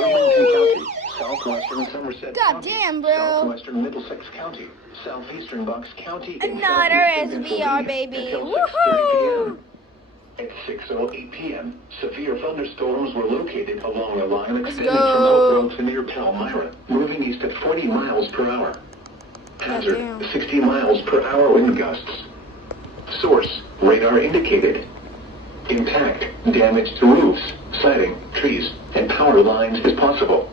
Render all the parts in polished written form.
Wilmington County, southwestern Somerset God County, damn, bro. southwestern Middlesex County, southeastern Bucks County, and Another southeastern SVR, Pennsylvania baby. until Woohoo! 6:30 p.m. At 6:08 p.m., severe thunderstorms were located along a line extending from Hope Road to near Palmyra, moving east at 40 miles per hour. Hazard, Goddamn. 60 miles per hour wind gusts. Source, radar indicated. Impact, damage to roofs, siding, trees, and power lines is possible.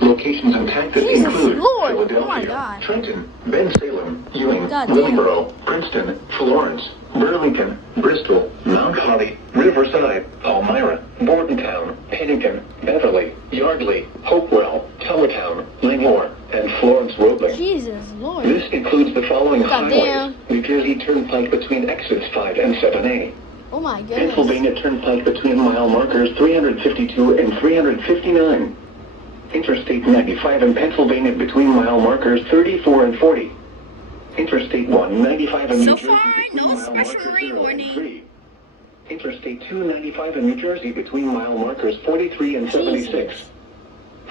Locations impacted Jesus include Lord. Philadelphia, Oh my God. Trenton, Bensalem, Ewing, Goddamn. Wilbur, Princeton, Florence, Burlington, Bristol, Mount Holly, Riverside, Palmyra, Bordentown, Pennington, Beverly, Yardley, Hopewell, Towertown, Lemoore, and Florence Roebling. Jesus Lord. This includes the following Goddamn. highways: New Jersey Turnpike between exits 5 and 7A. Oh my goodness. Pennsylvania Turnpike between mile markers 352 and 359. Interstate 95 in Pennsylvania between mile markers 34 and 40. Interstate 195 in New Jersey between mile markers 0 and 3. Interstate 295 in New Jersey between mile markers 43 and 76.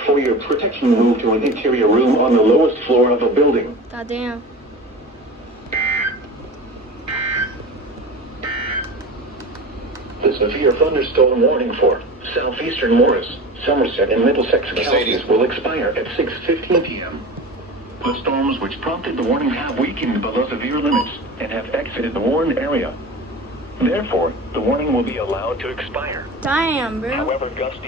For your protection, move to an interior room on the lowest floor of a building. Goddamn. The severe thunderstorm warning for southeastern Morris, Somerset, and Middlesex counties will expire at 6:15 p.m. The storms which prompted the warning have weakened below severe limits and have exited the warned area. Therefore, the warning will be allowed to expire. Damn, bro. However, gusty